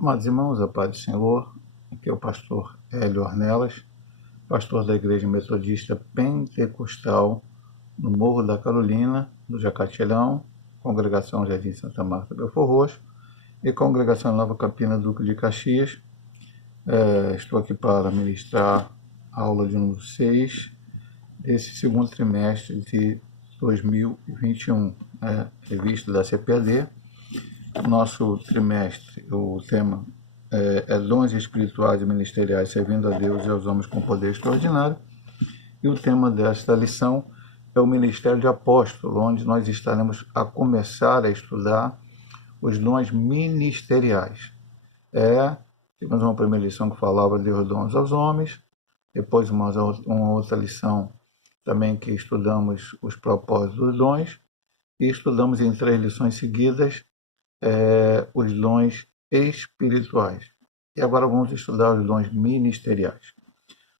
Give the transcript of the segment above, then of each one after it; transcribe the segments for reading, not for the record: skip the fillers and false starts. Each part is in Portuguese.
Amados irmãos, a paz do Senhor, aqui é o pastor Hélio Ornelas, pastor da Igreja Metodista Pentecostal no Morro da Carolina, do Jacatilhão, Congregação Jardim Santa Marta Belford Roxo e Congregação Nova Campina Duque de Caxias. Estou aqui para ministrar a aula de número 6 desse segundo trimestre de 2021, revista da CPAD. Nosso trimestre, o tema é dons espirituais e ministeriais servindo a Deus e aos homens com poder extraordinário. E o tema desta lição é o Ministério de Apóstolo, onde nós estaremos a começar a estudar os dons ministeriais. Tivemos uma primeira lição que falava de os dons aos homens, depois uma outra lição também que estudamos os propósitos dos dons, e estudamos em 3 lições seguidas os dons espirituais. E agora vamos estudar os dons ministeriais.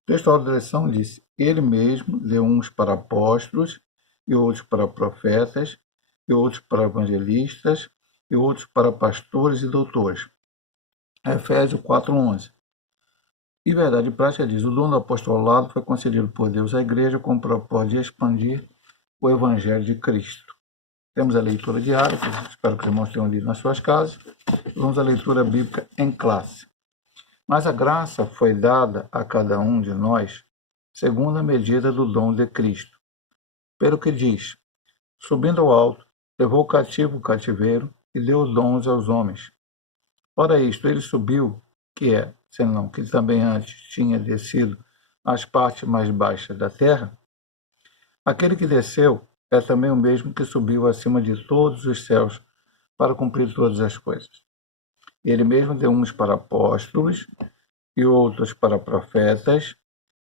O texto da lição diz: ele mesmo deu uns para apóstolos, e outros para profetas, e outros para evangelistas, e outros para pastores e doutores. Efésios 4:11. E verdade prática diz: o dom do apostolado foi concedido por Deus à igreja com o propósito de expandir o evangelho de Cristo. Temos a leitura diária, que espero que os irmãos tenham lido nas suas casas. Vamos à leitura bíblica em classe. Mas a graça foi dada a cada um de nós segundo a medida do dom de Cristo. Pelo que diz: subindo ao alto, levou cativo o cativeiro e deu dons aos homens. Ora isto, ele subiu, senão que também antes tinha descido às partes mais baixas da terra. Aquele que desceu é também o mesmo que subiu acima de todos os céus para cumprir todas as coisas. Ele mesmo deu uns para apóstolos, e outros para profetas,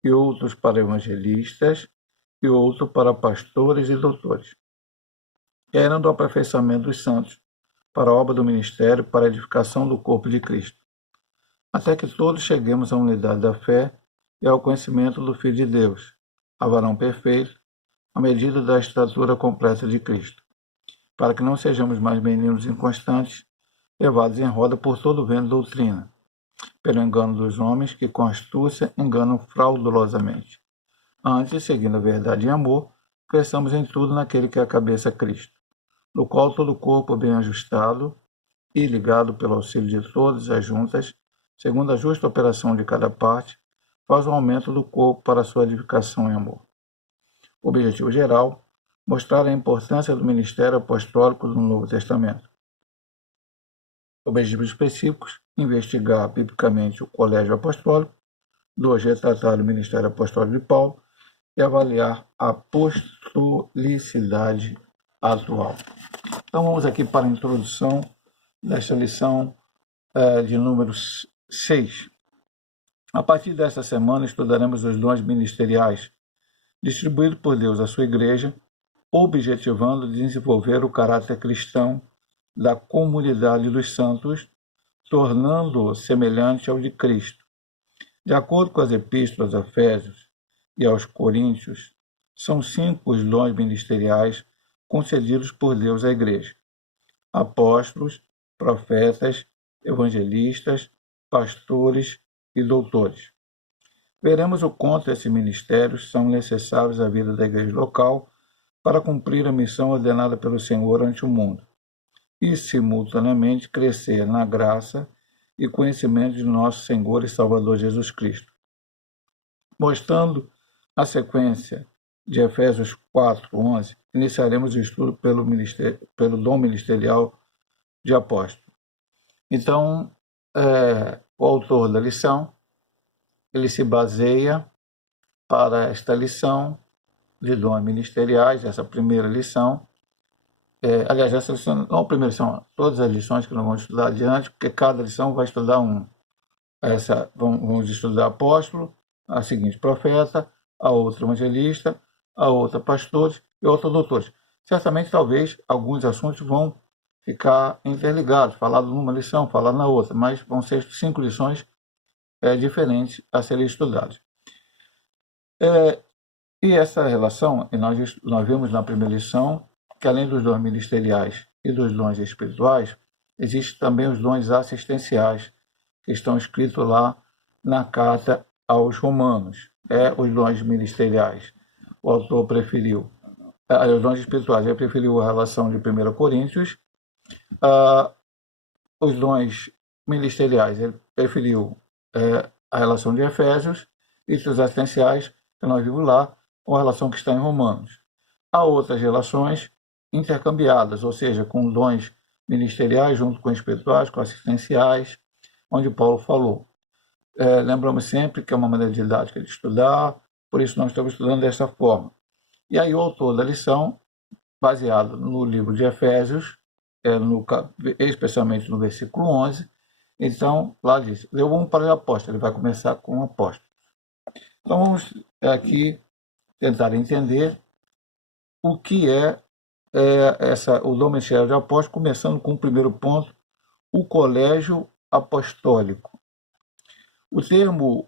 e outros para evangelistas, e outros para pastores e doutores, querendo o aperfeiçoamento dos santos, para a obra do ministério, para a edificação do corpo de Cristo, até que todos cheguemos à unidade da fé e ao conhecimento do Filho de Deus, a varão perfeito, à medida da estatura completa de Cristo, para que não sejamos mais meninos inconstantes, levados em roda por todo o vento de doutrina, pelo engano dos homens que com astúcia enganam fraudulosamente. Antes, seguindo a verdade em amor, cresçamos em tudo naquele que é a cabeça, Cristo, no qual todo o corpo bem ajustado e ligado pelo auxílio de todas as juntas, segundo a justa operação de cada parte, faz o aumento do corpo para a sua edificação em amor. O objetivo geral: mostrar a importância do ministério apostólico no Novo Testamento. Objetivos específicos: investigar biblicamente o colégio apostólico. 2. Retratar o ministério apostólico de Paulo e avaliar a apostolicidade atual. Então vamos aqui para a introdução desta lição de número 6. A partir desta semana estudaremos os dons ministeriais distribuídos por Deus à sua igreja, objetivando desenvolver o caráter cristão da comunidade dos santos, tornando-o semelhante ao de Cristo. De acordo com as epístolas a Efésios e aos Coríntios, são 5 os dons ministeriais concedidos por Deus à igreja: apóstolos, profetas, evangelistas, pastores e doutores. Veremos o quanto esses ministérios são necessários à vida da igreja local para cumprir a missão ordenada pelo Senhor ante o mundo e, simultaneamente, crescer na graça e conhecimento de nosso Senhor e Salvador Jesus Cristo. Mostrando a sequência de Efésios 4:11, iniciaremos o estudo pelo dom ministerial de apóstolo. Então, o autor da lição, ele se baseia para esta lição de dons ministeriais, essa primeira lição. Aliás, essa lição, não a primeira lição, todas as lições que nós vamos estudar adiante, porque cada lição vai estudar um. Vamos estudar apóstolo, a seguinte profeta, a outra evangelista, a outra pastores e a outra doutores. Certamente, talvez, alguns assuntos vão ficar interligados, falado numa lição, falado na outra, mas vão ser 5 lições diferentes a serem estudadas. E essa relação, nós vimos na primeira lição, que além dos dons ministeriais e dos dons espirituais, existem também os dons assistenciais, que estão escritos lá na carta aos Romanos. Os dons ministeriais. O autor preferiu. Os dons espirituais. Ele preferiu a relação de 1 Coríntios. Os dons ministeriais. Ele preferiu a relação de Efésios. E os assistenciais, que nós vimos lá, com a relação que está em Romanos. Há outras relações intercambiadas, ou seja, com dons ministeriais junto com espirituais, com assistenciais, onde Paulo falou. Lembramos sempre que é uma maneira didática de estudar, por isso nós estamos estudando dessa forma. E aí o autor da lição, baseado no livro de Efésios, especialmente no versículo 11, então lá diz, deu um para o apóstolo, ele vai começar com o apóstolo. Então vamos aqui tentar entender o que é o dom ministerial de apóstolo, começando com o primeiro ponto, o colégio apostólico. O termo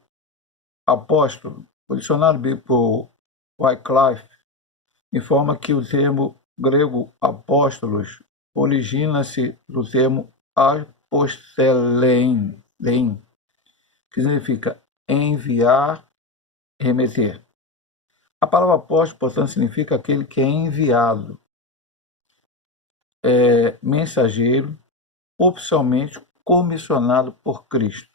apóstolo, o dicionário bíblico Wycliffe informa que o termo grego apóstolos origina-se do termo apostelein, que significa enviar, remeter. A palavra apóstolo, portanto, significa aquele que é enviado, mensageiro, oficialmente comissionado por Cristo.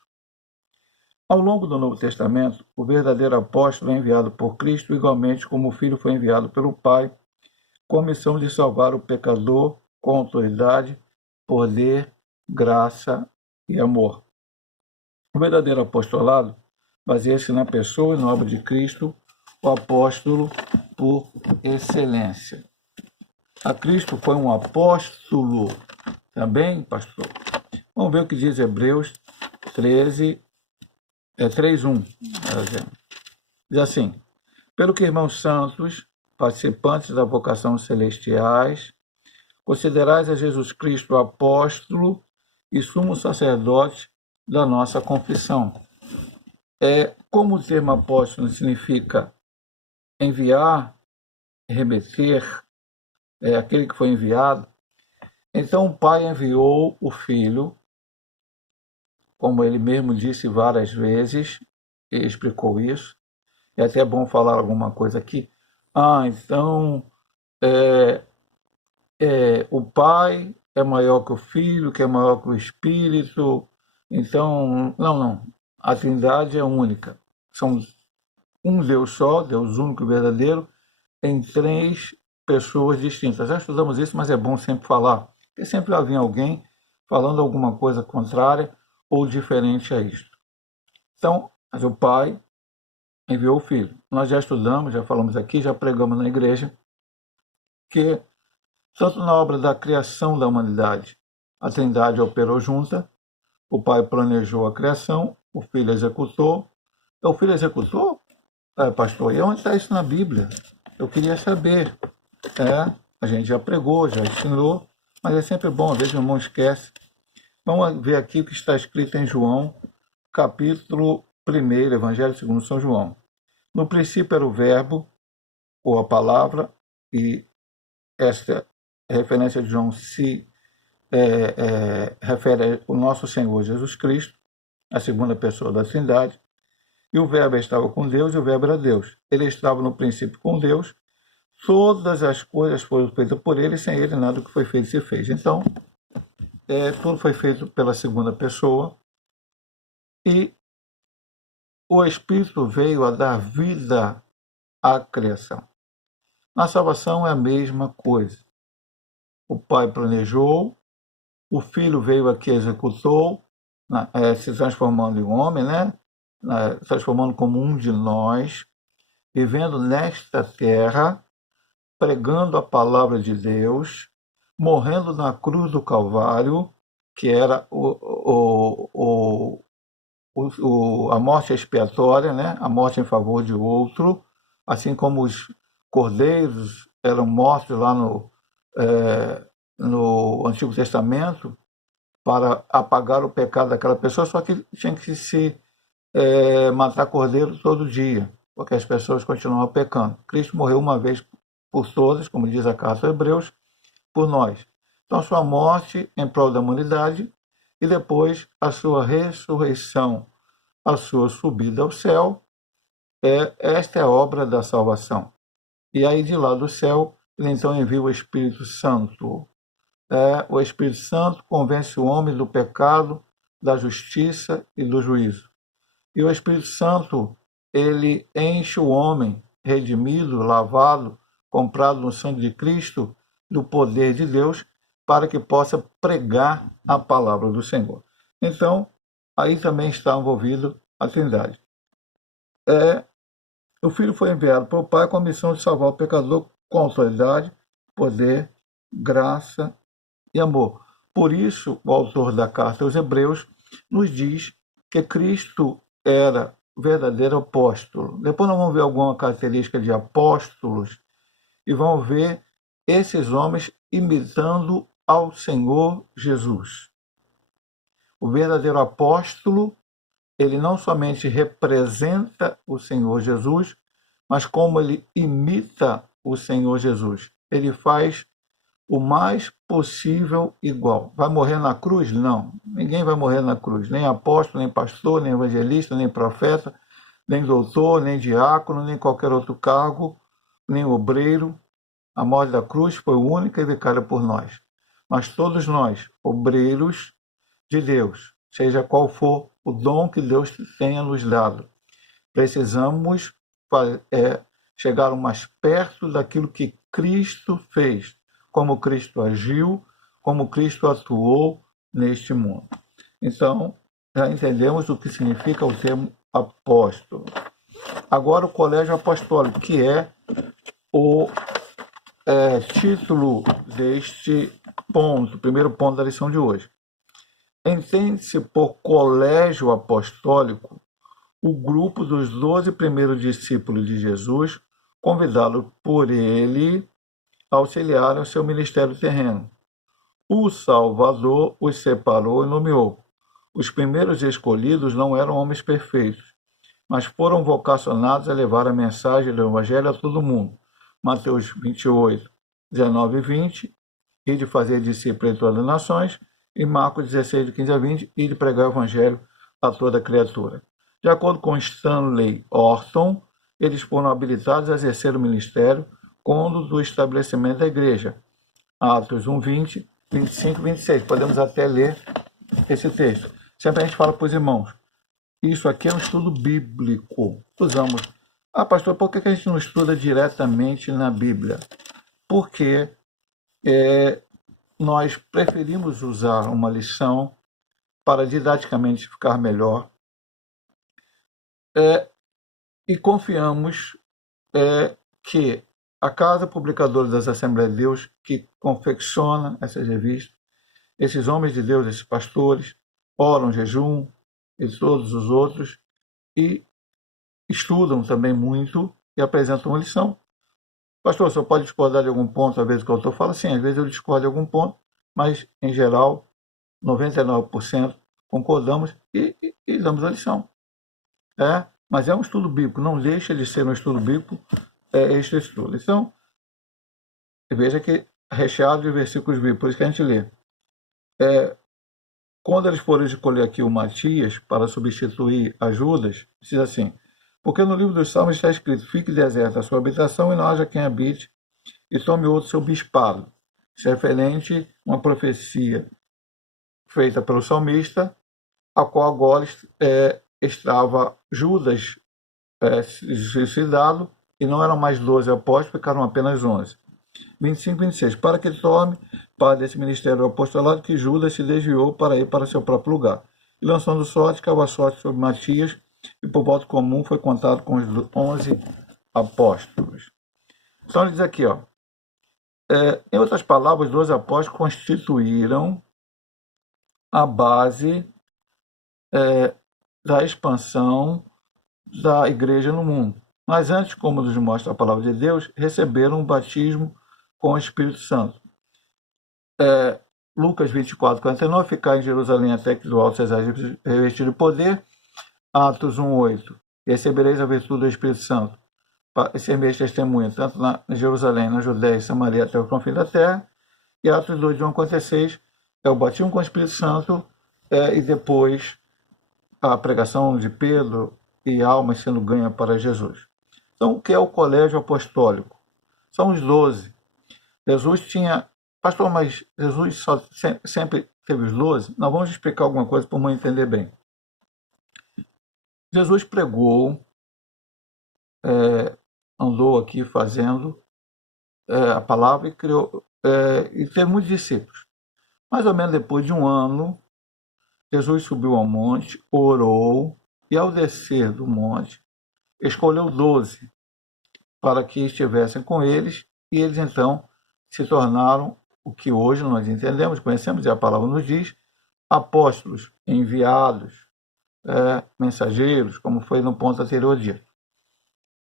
Ao longo do Novo Testamento, o verdadeiro apóstolo é enviado por Cristo, igualmente como o Filho foi enviado pelo Pai, com a missão de salvar o pecador com autoridade, poder, graça e amor. O verdadeiro apostolado baseia-se na pessoa e na obra de Cristo, o apóstolo por excelência. A Cristo foi um apóstolo também, pastor. Vamos ver o que diz Hebreus 3:1. Diz assim: pelo que, irmãos santos, participantes da vocação celestiais, considerais a Jesus Cristo o apóstolo e sumo sacerdote da nossa confissão. Como o termo apóstolo significa enviar, remeter, aquele que foi enviado, então o Pai enviou o Filho, como ele mesmo disse várias vezes, e explicou isso. É até bom falar alguma coisa aqui. Então o Pai é maior que o Filho, que é maior que o Espírito. Então, não. A Trindade é única. São um Deus só, Deus único e verdadeiro, em 3 pessoas distintas. Já estudamos isso, mas é bom sempre falar, porque sempre havia alguém falando alguma coisa contrária ou diferente a isto. Então, mas o Pai enviou o Filho. Nós já estudamos, já falamos aqui, já pregamos na igreja, que tanto na obra da criação da humanidade, a Trindade operou junta, o Pai planejou a criação, o Filho executou. O Filho executou? Pastor, e onde está isso na Bíblia? Eu queria saber. A gente já pregou, já ensinou, mas é sempre bom, às vezes o irmão esquece. Vamos ver aqui o que está escrito em João, capítulo 1, Evangelho segundo São João. No princípio era o Verbo, ou a palavra, e esta referência de João se refere ao nosso Senhor Jesus Cristo, a segunda pessoa da Trindade, e o Verbo estava com Deus e o Verbo era Deus. Ele estava no princípio com Deus, todas as coisas foram feitas por ele, e sem ele nada do que foi feito se fez. Então, tudo foi feito pela segunda pessoa, e o Espírito veio a dar vida à criação. Na salvação é a mesma coisa. O Pai planejou, o Filho veio aqui e executou, se transformando em homem, transformando como um de nós, vivendo nesta terra, pregando a palavra de Deus, morrendo na cruz do Calvário, que era a morte expiatória, a morte em favor de outro, assim como os cordeiros eram mortos lá no Antigo Testamento para apagar o pecado daquela pessoa, só que tinha que se matar cordeiro todo dia, porque as pessoas continuavam pecando. Cristo morreu uma vez por todas, como diz a carta aos Hebreus, por nós. Então, sua morte em prol da humanidade e depois a sua ressurreição, a sua subida ao céu. Esta é a obra da salvação. E aí de lá do céu, ele então envia o Espírito Santo. O Espírito Santo convence o homem do pecado, da justiça e do juízo. E o Espírito Santo, ele enche o homem, redimido, lavado, comprado no sangue de Cristo, do poder de Deus, para que possa pregar a palavra do Senhor. Então, aí também está envolvido a Trindade. O Filho foi enviado pelo Pai com a missão de salvar o pecador com autoridade, poder, graça e amor. Por isso, o autor da carta aos Hebreus nos diz que Cristo era verdadeiro apóstolo. Depois nós vamos ver alguma característica de apóstolos e vamos ver esses homens imitando ao Senhor Jesus. O verdadeiro apóstolo, ele não somente representa o Senhor Jesus, mas como ele imita o Senhor Jesus. Ele faz o mais possível igual. Vai morrer na cruz? Não. Ninguém vai morrer na cruz. Nem apóstolo, nem pastor, nem evangelista, nem profeta, nem doutor, nem diácono, nem qualquer outro cargo, nem obreiro. A morte da cruz foi única e vicária por nós. Mas todos nós, obreiros de Deus, seja qual for o dom que Deus tenha nos dado, precisamos chegar o mais perto daquilo que Cristo fez, como Cristo agiu, como Cristo atuou neste mundo. Então, já entendemos o que significa o termo apóstolo. Agora, o colégio apostólico, que é o título deste ponto, primeiro ponto da lição de hoje. Entende-se por colégio apostólico o grupo dos 12 primeiros discípulos de Jesus, convidados por ele a auxiliar o seu ministério terreno. O Salvador os separou e nomeou. Os primeiros escolhidos não eram homens perfeitos, mas foram vocacionados a levar a mensagem do Evangelho a todo mundo. Mateus 28, 19 e 20, e de fazer discípulos de todas as nações, e Marcos 16, de 15 a 20, e de pregar o Evangelho a toda criatura. De acordo com Stanley Orton, eles foram habilitados a exercer o ministério quando do estabelecimento da igreja. Atos 1, 20, 25 e 26. Podemos até ler esse texto. Sempre a gente fala para os irmãos, isso aqui é um estudo bíblico. Usamos. Pastor, por que a gente não estuda diretamente na Bíblia? Porque nós preferimos usar uma lição para didaticamente ficar melhor e confiamos que a Casa Publicadora das Assembleias de Deus, que confecciona essas revistas, esses homens de Deus, esses pastores, oram, jejum e todos os outros, e estudam também muito e apresentam uma lição. Pastor, você pode discordar de algum ponto, às vezes, que o autor fala? Sim, às vezes eu discordo de algum ponto, mas, em geral, 99% concordamos e damos a lição. Mas é um estudo bíblico, não deixa de ser um estudo bíblico este estudo. Então, veja que recheado de versículos bíblicos, por isso que a gente lê. Quando eles foram escolher aqui o Matias para substituir a Judas, diz assim, porque no livro dos Salmos está escrito, fique deserta a sua habitação e não haja quem habite, e tome outro seu bispado. Isso é referente a uma profecia feita pelo salmista, a qual agora estava Judas suicidado, e não eram mais 12 apóstolos, ficaram apenas 11. 25 e 26. Para que tome parte desse ministério apostolado que Judas se desviou para ir para seu próprio lugar. E lançando sorte, cava sorte sobre Matias, e por voto comum foi contado com os 11 apóstolos. Então ele diz aqui, em outras palavras, os 12 apóstolos constituíram a base da expansão da igreja no mundo. Mas antes, como nos mostra a palavra de Deus, receberam o batismo com o Espírito Santo. Lucas 24, 49, ficar em Jerusalém até que do alto seja revestido de poder. Atos 1, 8, recebereis a virtude do Espírito Santo, para ser meus testemunha, tanto na Jerusalém, na Judéia e Samaria até o confim da terra. E Atos 2, de 1 a 46, é o batismo com o Espírito Santo e depois a pregação de Pedro e almas sendo ganha para Jesus. Então, o que é o colégio apostólico? São os 12. Jesus tinha... Pastor, mas Jesus sempre teve os 12? Não, vamos explicar alguma coisa para o mundo entender bem. Jesus pregou, andou aqui fazendo a palavra e criou, e teve muitos discípulos. Mais ou menos depois de um ano, Jesus subiu ao monte, orou, e ao descer do monte, escolheu 12 para que estivessem com eles, e eles então se tornaram o que hoje nós entendemos, conhecemos, e a palavra nos diz, apóstolos, enviados, mensageiros, como foi no ponto anterior dito,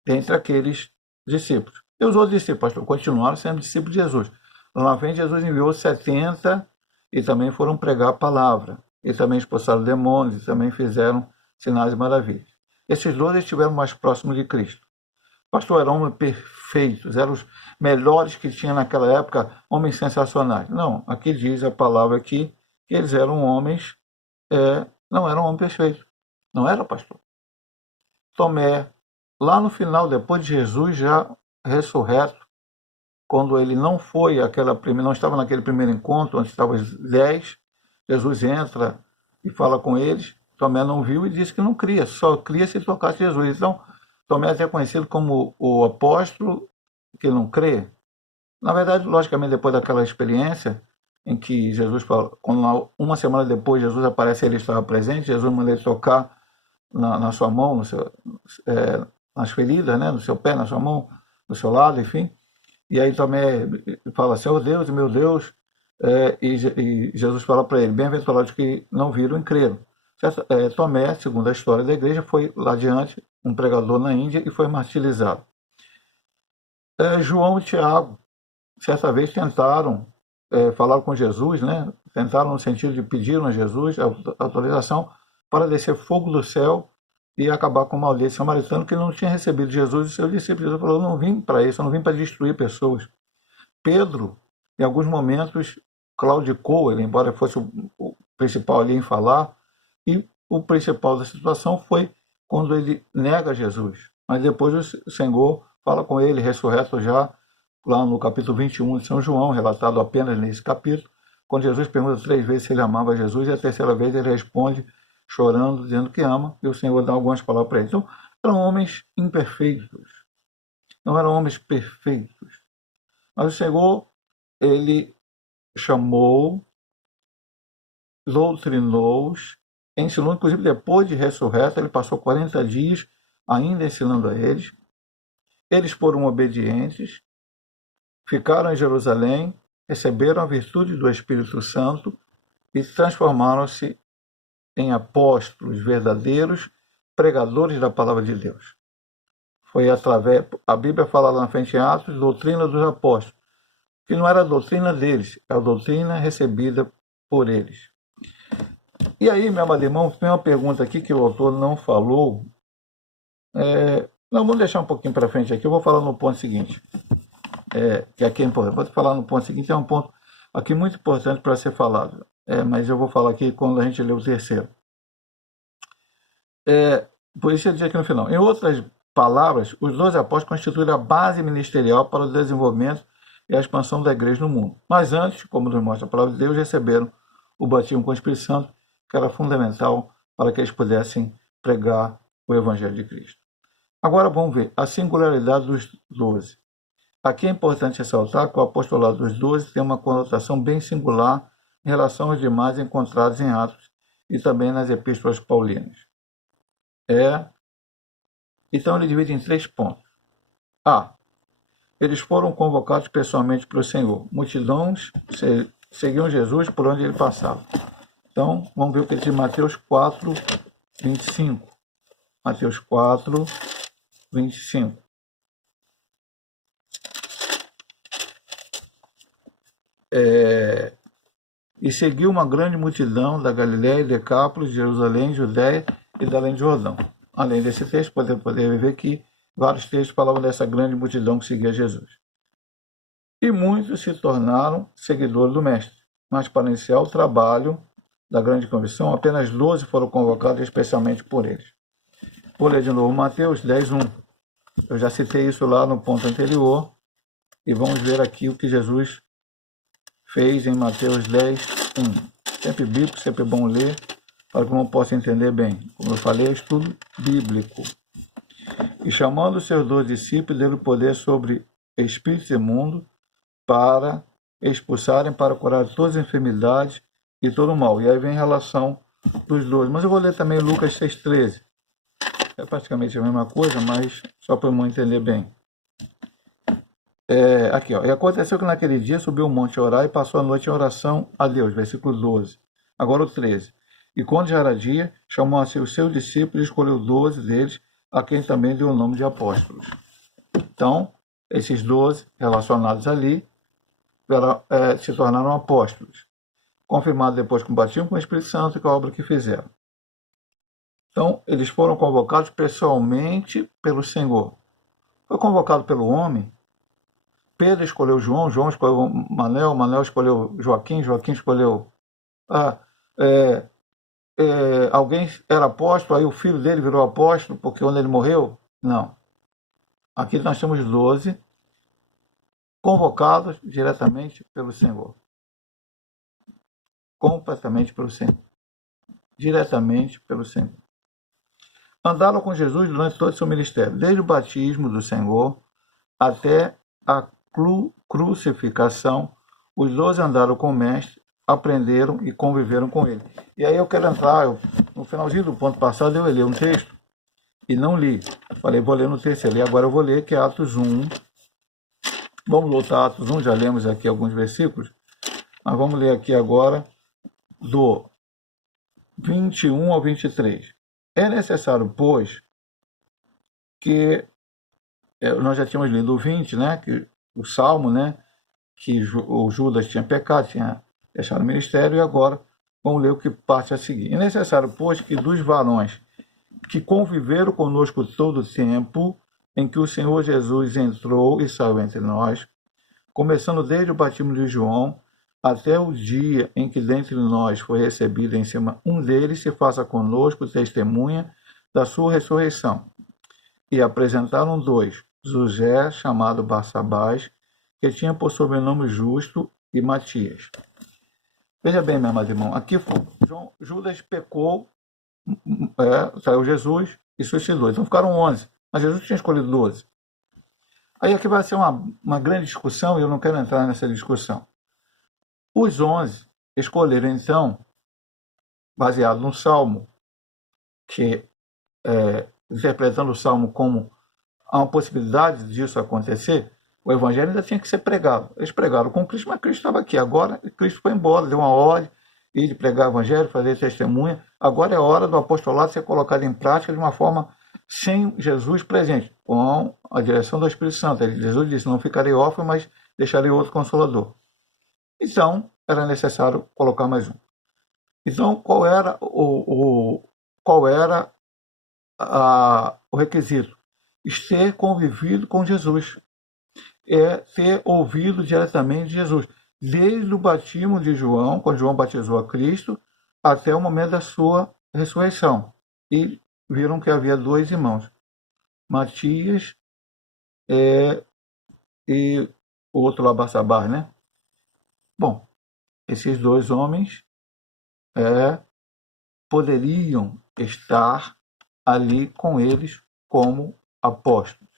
dentre aqueles discípulos. E os outros discípulos, pastor, continuaram sendo discípulos de Jesus. Lá na frente, Jesus enviou 70 e também foram pregar a palavra, e também expulsaram demônios, e também fizeram sinais e maravilhas. Esses 12 estiveram mais próximos de Cristo. Pastor, eram homens perfeitos, eram os melhores que tinha naquela época, homens sensacionais. Não, aqui diz a palavra aqui que eles eram homens, não eram homens perfeitos. Não era, pastor. Tomé, lá no final, depois de Jesus já ressurreto, quando ele não foi não estava naquele primeiro encontro, onde estavam os 10, Jesus entra e fala com eles, Tomé não viu e disse que não cria, só cria se tocasse Jesus. Então, Tomé é conhecido como o apóstolo que não crê. Na verdade, logicamente, depois daquela experiência em que Jesus, quando uma semana depois Jesus aparece, ele estava presente, Jesus manda ele tocar na sua mão, nas feridas, né, no seu pé, na sua mão, do seu lado, enfim. E aí Tomé fala, Senhor Deus, meu Deus, e Jesus fala para ele, bem-aventurados que não viram e creram. Tomé, segundo a história da igreja, foi lá adiante, um pregador na Índia, e foi martirizado. João e Tiago, certa vez tentaram, falaram com Jesus, né? Tentaram no sentido de pediram a Jesus a autorização para descer fogo do céu e acabar com o maldito samaritano que não tinha recebido Jesus e seus discípulos. Jesus falou, eu não vim para isso, eu não vim para destruir pessoas. Pedro, em alguns momentos, claudicou, ele, embora fosse o principal ali em falar, e o principal da situação foi quando ele nega Jesus. Mas depois o Senhor fala com ele, ressurreto já, lá no capítulo 21 de São João, relatado apenas nesse capítulo, quando Jesus pergunta 3 vezes se ele amava Jesus, e a terceira vez ele responde chorando, dizendo que ama, e o Senhor dá algumas palavras para ele. Então, eram homens imperfeitos, não eram homens perfeitos. Mas o Senhor, ele chamou, doutrinou-os, ensinou, inclusive depois de ressurreto, ele passou 40 dias ainda ensinando a eles. Eles foram obedientes, ficaram em Jerusalém, receberam a virtude do Espírito Santo e transformaram-se em apóstolos verdadeiros, pregadores da palavra de Deus. Foi através, a Bíblia fala lá na frente em Atos, doutrina dos apóstolos, que não era a doutrina deles, é a doutrina recebida por eles. E aí, meu amado irmão, tem uma pergunta aqui que o autor não falou. Não, vamos deixar um pouquinho para frente aqui, eu vou falar no ponto seguinte, que aqui é importante. Vou falar no ponto seguinte, é um ponto aqui muito importante para ser falado, mas eu vou falar aqui quando a gente lê o terceiro. Por isso eu digo aqui no final. Em outras palavras, os 12 apóstolos constituem a base ministerial para o desenvolvimento e a expansão da igreja no mundo. Mas antes, como nos mostra a palavra de Deus, receberam o batismo com o Espírito Santo, que era fundamental para que eles pudessem pregar o Evangelho de Cristo. Agora vamos ver a singularidade dos 12. Aqui é importante ressaltar que o apostolado dos 12 tem uma conotação bem singular em relação aos demais encontrados em Atos e também nas epístolas paulinas. Então ele divide em 3 pontos. Eles foram convocados pessoalmente pelo Senhor. Multidões seguiam Jesus por onde ele passava. Então, vamos ver o que diz Mateus 4, 25. Mateus 4, 25. E seguiu uma grande multidão da Galiléia, Decápolis, Jerusalém, Judéia e da além de Jordão. Além desse texto, poder ver que vários textos falavam dessa grande multidão que seguia Jesus. E muitos se tornaram seguidores do Mestre, mas para iniciar o trabalho da grande comissão, apenas 12 foram convocados especialmente por eles. Vou ler de novo Mateus 10:1. Eu já citei isso lá no ponto anterior, e vamos ver aqui o que Jesus fez em Mateus 10:1. Sempre bíblico, sempre bom ler, para que eu possa entender bem. Como eu falei, é estudo bíblico. E chamando os seus 12 discípulos, deu-lhe poder sobre espíritos imundos para expulsarem, para curar todas as enfermidades e todo o mal. E aí vem a relação dos 12. Mas eu vou ler também Lucas 6:13. É praticamente a mesma coisa, mas só para eu entender bem. Aqui, ó. E aconteceu que naquele dia subiu o monte a orar e passou a noite em oração a Deus. Versículo 12. Agora o 13. E quando já era dia, chamou a si os seus discípulos e escolheu 12 deles, a quem também deu o nome de apóstolos. Então, esses 12 relacionados ali se tornaram apóstolos, confirmado depois com o batismo com o Espírito Santo e com a obra que fizeram. Então, eles foram convocados pessoalmente pelo Senhor. Foi convocado pelo homem. Pedro escolheu João, João escolheu Manel, Manel escolheu Joaquim, Joaquim escolheu... alguém era apóstolo, aí o filho dele virou apóstolo, porque quando ele morreu? Não. Aqui nós temos 12 convocados diretamente pelo Senhor. Completamente pelo Senhor. Diretamente pelo Senhor. Andaram com Jesus durante todo o seu ministério, desde o batismo do Senhor até a crucificação. Os 12 andaram com o Mestre, aprenderam e conviveram com ele. E aí eu quero entrar, no finalzinho do ponto passado eu li um texto e não li. Falei, vou ler no terceiro, e agora eu vou ler, que é Atos 1. Vamos voltar a Atos 1, já lemos aqui alguns versículos, mas vamos ler aqui agora do 21 ao 23. É necessário, pois, que nós já tínhamos lido o 20, né, que o Salmo, né, que o Judas tinha pecado, tinha deixado o ministério, e agora vamos ler o que parte a seguir. É necessário, pois, que dos varões que conviveram conosco todo o tempo em que o Senhor Jesus entrou e saiu entre nós, começando desde o batismo de João até o dia em que dentre nós foi recebido em cima um deles, se faça conosco testemunha da sua ressurreição. E apresentaram 2, José, chamado Barsabás, que tinha por sobrenome Justo, e Matias. Veja bem, meu amado irmão, aqui Judas pecou, saiu Jesus e suicidou. Então ficaram 11, mas Jesus tinha escolhido 12. Aí aqui vai ser uma grande discussão, e eu não quero entrar nessa discussão. Os 11 escolheram, então, baseado no Salmo, que, interpretando o Salmo como há uma possibilidade disso acontecer, o Evangelho ainda tinha que ser pregado. Eles pregaram com Cristo, mas Cristo estava aqui. Agora, Cristo foi embora, deu uma ordem de pregar o Evangelho, fazer testemunha. Agora é hora do apostolado ser colocado em prática de uma forma sem Jesus presente, com a direção do Espírito Santo. Jesus disse, não ficarei órfão, mas deixarei outro Consolador. Então, era necessário colocar mais um. Então, qual era o requisito? Ter convivido com Jesus. Ter ouvido diretamente de Jesus. Desde o batismo de João, quando João batizou a Cristo, até o momento da sua ressurreição. E viram que havia 2 irmãos, Matias e o outro lá, Barsabás, né? Bom, esses 2 homens poderiam estar ali com eles como apóstolos.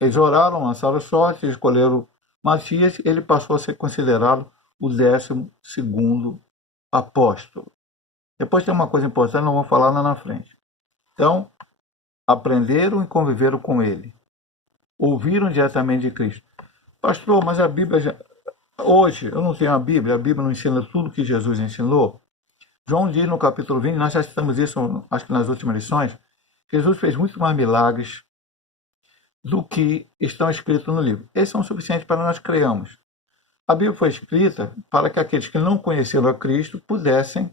Eles oraram, lançaram sorte, escolheram Matias, ele passou a ser considerado o 12º apóstolo. Depois tem uma coisa importante, não vou falar lá na frente. Então, aprenderam e conviveram com ele. Ouviram diretamente de Cristo. Pastor, mas a Bíblia... Hoje, eu não tenho a Bíblia não ensina tudo que Jesus ensinou. João diz no capítulo 20, nós já citamos isso, acho que nas últimas lições, que Jesus fez muito mais milagres do que estão escritos no livro. Esses são suficientes para nós creiamos. A Bíblia foi escrita para que aqueles que não conheceram a Cristo pudessem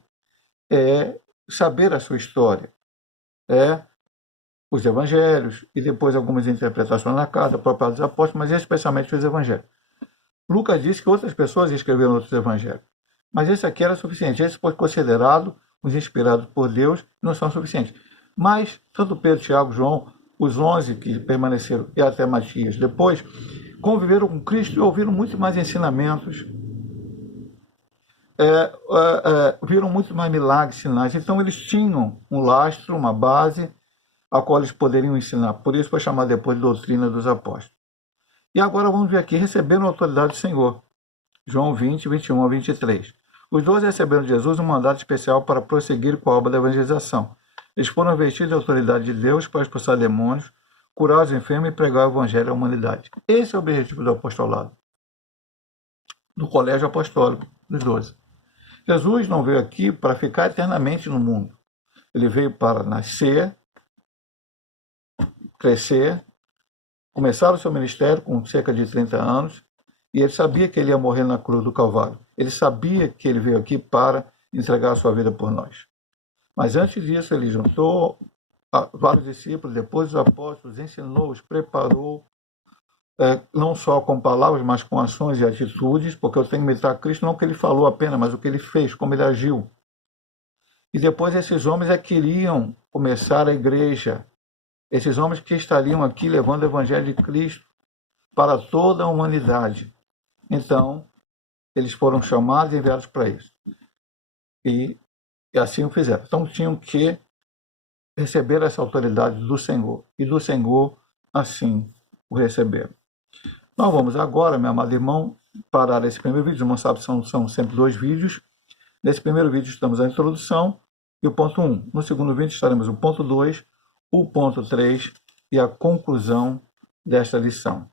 saber a sua história. Os evangelhos, e depois algumas interpretações na carta, própria dos apóstolos, mas especialmente os evangelhos. Lucas diz que outras pessoas escreveram outros evangelhos. Mas esse aqui era suficiente. Esse foi considerado os inspirados por Deus, não são suficientes. Mas tanto Pedro, Tiago, João, os 11 que permaneceram, e até Matias, depois, conviveram com Cristo e ouviram muito mais ensinamentos, viram muito mais milagres, sinais. Então eles tinham um lastro, uma base, a qual eles poderiam ensinar. Por isso foi chamado depois de doutrina dos apóstolos. E agora vamos ver aqui, receberam a autoridade do Senhor. João 20, 21 a 23. Os 12 receberam de Jesus um mandato especial para prosseguir com a obra da evangelização. Eles foram vestidos de autoridade de Deus para expulsar demônios, curar os enfermos e pregar o evangelho à humanidade. Esse é o objetivo do apostolado, do colégio apostólico dos 12. Jesus não veio aqui para ficar eternamente no mundo. Ele veio para nascer, crescer, começar o seu ministério com cerca de 30 anos, e ele sabia que ele ia morrer na cruz do Calvário. Ele sabia que ele veio aqui para entregar a sua vida por nós. Mas antes disso, ele juntou vários discípulos, depois os apóstolos, ensinou, os preparou, não só com palavras, mas com ações e atitudes, porque eu tenho que imitar Cristo, não o que ele falou apenas, mas o que ele fez, como ele agiu. E depois esses homens queriam começar a igreja, esses homens que estariam aqui levando o evangelho de Cristo para toda a humanidade. Então, eles foram chamados e enviados para isso. E assim o fizeram. Então, tinham que receber essa autoridade do Senhor. E do Senhor, assim, o receberam. Nós vamos agora, meu amado irmão, parar esse primeiro vídeo. Não sabe, são sempre 2 vídeos. Nesse primeiro vídeo estamos a introdução e o ponto 1. No segundo vídeo estaremos o ponto 2, o ponto 3 e a conclusão desta lição.